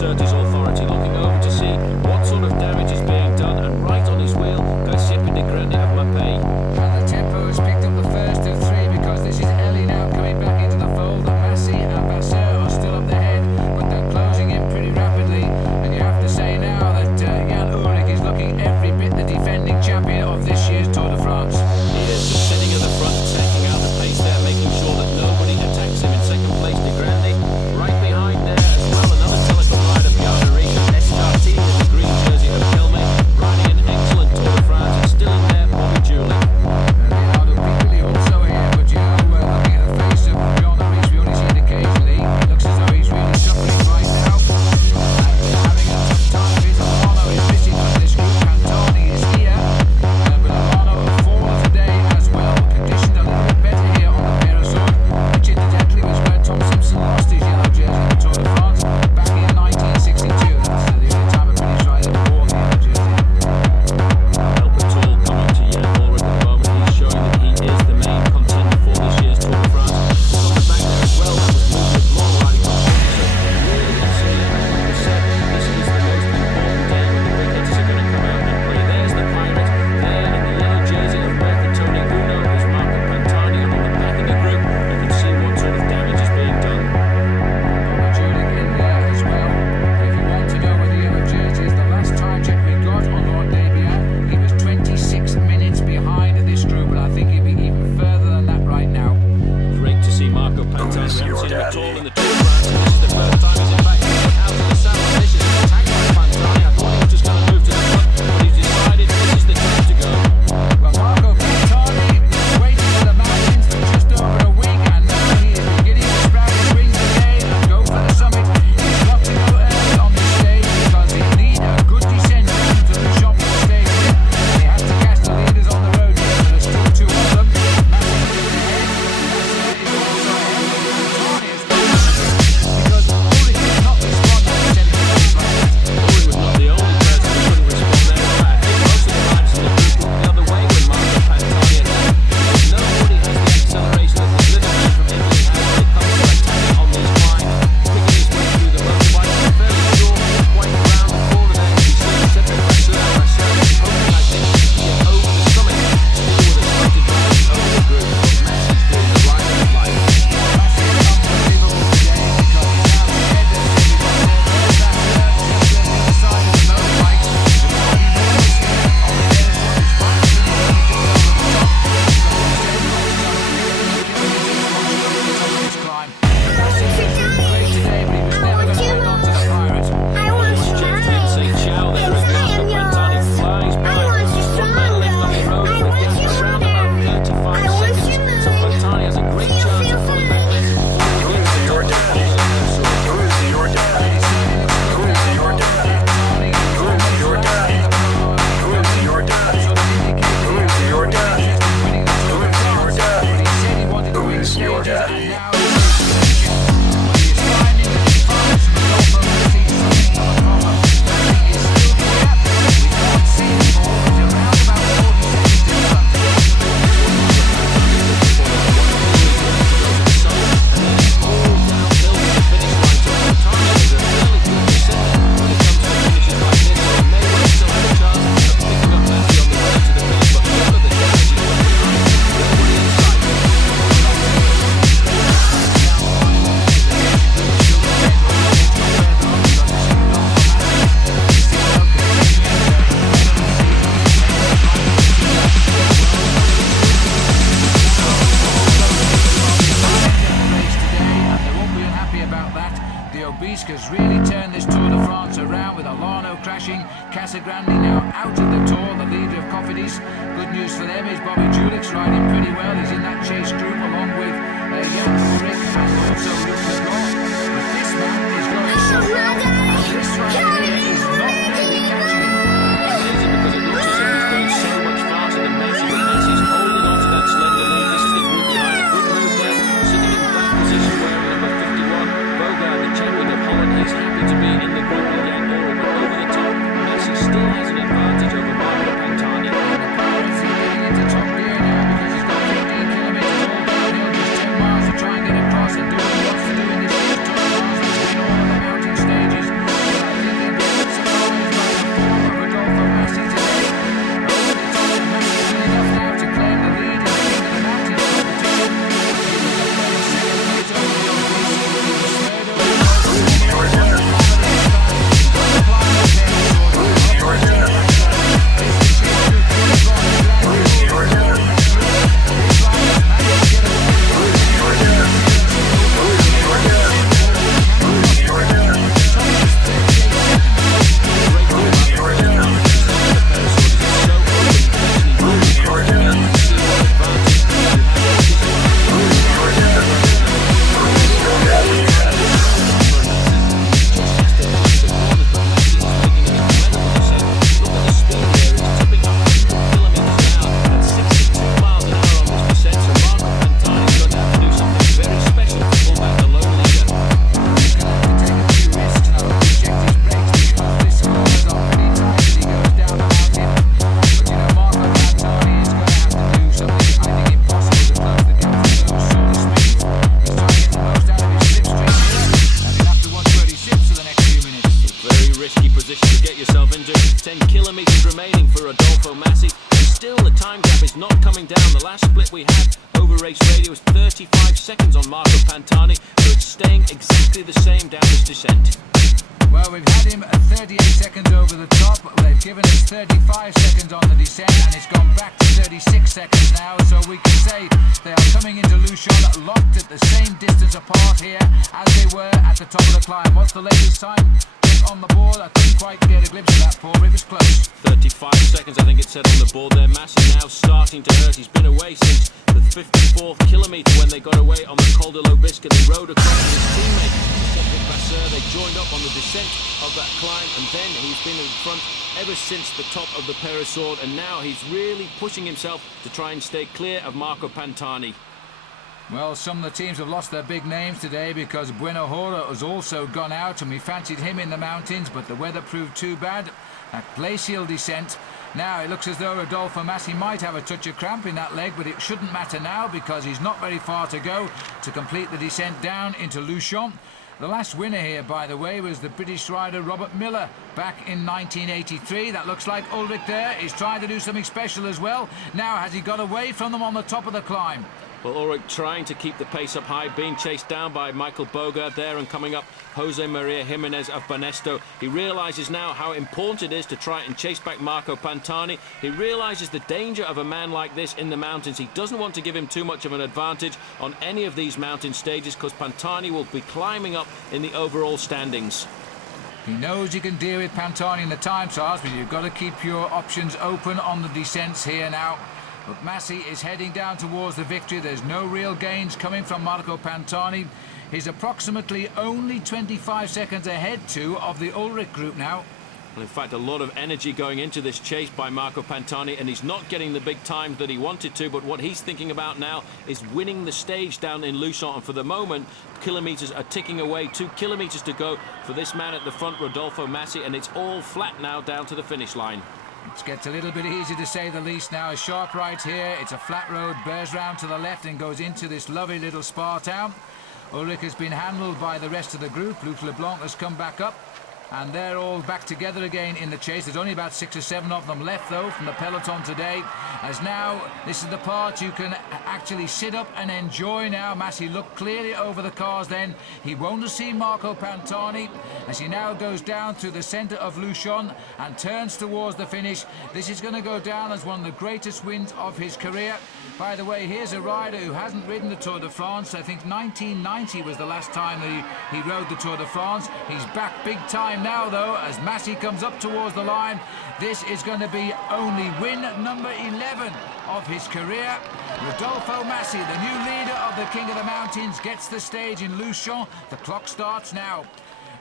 Surtees authority looking over to see what sort of damage is being done, and right on his wheel goes Giuseppe Di Grande of Mapei. And the tempo has picked up the first of three, because this is Ellie now coming back into the fold. The Massey and Vasseur are still up the head, but they're closing in pretty rapidly. And you have to say now that Jan Ullrich is looking every bit the defending champion of this year's Tour de France. He is just sitting at the front, taking out the pace there, making sure that nobody attacks him. In second place, Di Grande. Right behind there as well, another Telecom rider, Bjarne Rieke, SRT in the green jersey of Kelme, riding an excellent Tour de France, and still in there, Bobby Julich. Leonardo Piccoli also here, but you know, looking at the face of Bjarne Rieke, we only see it occasionally. Looks as though he's really suffering right now. And having a tough time of it. Alano is missing from this group. Pantani is here, but Alano will fall today as well. Conditioned a little bit better here on the Peyresourde, which incidentally was where Tom Simpson lost his yellow jersey in the Tour de France back in 1962. That's the only time a British rider wore the yellow jersey. Help at all come up to Jan Ullrich at the moment. He's showing that he is the main contender for this year's Tour de France. On the back there as well, that was movement long riding on. So really, as we said, this is the most important day when the big hitters are going to come out and play. There's the Pirate there in the yellow jersey of Tony Uno, who's Marco Pantani, and on the back of the group you can see what sort of damage is being done. Bobby Julich in there as well. If you want to know where the yellow jersey is, the last time check we got on Lord Debian, he was 26 minutes behind this group, and I think he'll be even further than that right now. Great to see Marco Pantani. We haven't seen him at all in the Tour de France, and this is the first time he's in fact put out of the saddle. This is an attack by Pantani. I thought he was just going to move to the front, but he's decided this is the time to go. Well, Marco Pantani waited for the mountains for just over a week, and now he is beginning to sprout his wings again and go for the summit. He's got to go early on this stage, because he need a good descent down to the shop for the stage. He has to catch the leaders on the road here, but there's still two of them. Massive in the head. Is also ahead of Pantani as well, because Ullrich did not respond to the setting pace like that. Ullrich was not the only person who couldn't respond there. I think most of the riders in the group looked the other way when Marco Pantani attacked. Because nobody has the acceleration that the little man from Italy has when it comes to attacking on this line, picking his way through the motorbike. I'm fairly sure quite around the corner there you see Giuseppe Vasseur hoping, I think, to get over the summit, still with a slight advantage over the group. But Massey's doing the ride of his life. Massive unbelievable today, because he's now ahead of Vasseur, just on the other side of the motorbike. And what he knows here on the Peyresourde is faster than he just over the top. This climb. Massive great today, but he was never going to hang on to the Pirate. Didn't say ciao there as Marco Pantani flies by. One man left on the road with around about 35 seconds. So Pantani has a great chance of coming back later before he gets to your deputy. Who's your deputy? Who's your deputy? Who's your deputy? Who's your deputy? Who's your deputy? Who's your deputy? Has really turned this Tour de France around, with Alano crashing, Casagrande now out of the Tour, the leader of Cofidis. Good news for them is Bobby Julich's riding pretty well. He's in that chase group along with Jan Ullrich and also Luc Legault. But this man is going so well, and this rider here is not really catching him. It's easy because it looks as if he's going so much faster than Massey, but Massey's holding on to that slender lead. This is the group behind. A good move there, sitting in back position wearing number 51. Bogard, the champion of Holland, he's happy to be in the group with Jan Ullrich, but over the top, Massey still has an advantage over Marco Pantani. And the Pirates are getting into top gear now, because he's got 15 kilometres all downhill, just 10 miles to try and get across and do what he wants to do in this Tour de France, which is win all of the mountain stages. risky position to get yourself into. 10 kilometers remaining for Rodolfo Massi. And still the time gap is not coming down. The last split we had over race radio was 35 seconds on Marco Pantani, so it's staying exactly the same down this descent. Well, we've had him at 38 seconds over the top. They've given us 35 seconds on the descent, and it's gone back to 36 seconds now. So we can say they are coming into Luchon locked at the same distance apart here as they were at the top of the climb. What's the latest time? Check on the board. I couldn't quite get a glimpse of that, Paul. It was close. 35 seconds, I think it said on the board there. Massi now starting to hurt. He's been away since the 54th kilometre when they got away on the Col du Peyresourde. He rode across with his teammate. They joined up on the descent of that climb, and then he's been in front ever since the top of the Peyresourde, and now he's really pushing himself to try and stay clear of Marco Pantani. Well, some of the teams have lost their big names today because Bueno Hora has also gone out, and we fancied him in the mountains, but the weather proved too bad. That glacial descent. Now it looks as though Rodolfo Massi might have a touch of cramp in that leg, but it shouldn't matter now because he's not very far to go to complete the descent down into Luchon. The last winner here, by the way, was the British rider Robert Miller back in 1983. That looks like Ulrich there. He's trying to do something special as well. Now, has he got away from them on the top of the climb? Well, Ulrich trying to keep the pace up high, being chased down by Michael Bogart there, and coming up Jose Maria Jimenez of Banesto. He realises now how important it is to try and chase back Marco Pantani. He realises the danger of a man like this in the mountains. He doesn't want to give him too much of an advantage on any of these mountain stages because Pantani will be climbing up in the overall standings. He knows he can deal with Pantani in the time trials, but you've got to keep your options open on the descents here now. But Massi is heading down towards the victory. There's no real gains coming from Marco Pantani. He's approximately only 25 seconds ahead, too, of the Ulrich group now. Well, in fact, a lot of energy going into this chase by Marco Pantani, and he's not getting the big times that he wanted to, but what he's thinking about now is winning the stage down in Luchon, and for the moment, kilometres are ticking away. 2 kilometres to go for this man at the front, Rodolfo Massi, and it's all flat now down to the finish line. It gets a little bit easy to say the least now. A sharp right here, it's a flat road, bears round to the left and goes into this lovely little spa town. Ulrich has been handled by the rest of the group. Luc Leblanc has come back up, and they're all back together again in the chase. There's only about 6 or 7 of them left, though, from the peloton today. As now, this is the part you can actually sit up and enjoy now. Massi looked clearly over the cars then. He won't have seen Marco Pantani as he now goes down through the centre of Luchon and turns towards the finish. This is going to go down as one of the greatest wins of his career. By the way, here's a rider who hasn't ridden the Tour de France. I think 1990 was the last time that he rode the Tour de France. He's back big time now, though, as Massi comes up towards the line. This is going to be only win number 11 of his career. Rodolfo Massi, the new leader of the King of the Mountains, gets the stage in Luchon. The clock starts now.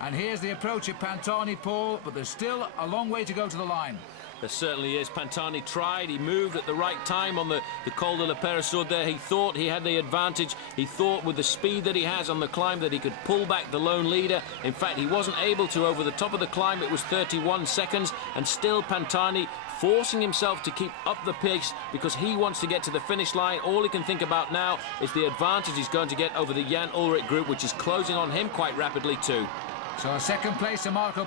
And here's the approach of Pantani, Paul, but there's still a long way to go to the line. There certainly is. Pantani tried, he moved at the right time on the Col du Peyresourde there. He thought he had the advantage. He thought with the speed that he has on the climb that he could pull back the lone leader. In fact, he wasn't able to. Over the top of the climb, it was 31 seconds, and still Pantani forcing himself to keep up the pace because he wants to get to the finish line. All he can think about now is the advantage he's going to get over the Jan Ullrich group, which is closing on him quite rapidly too. So a second place to Marco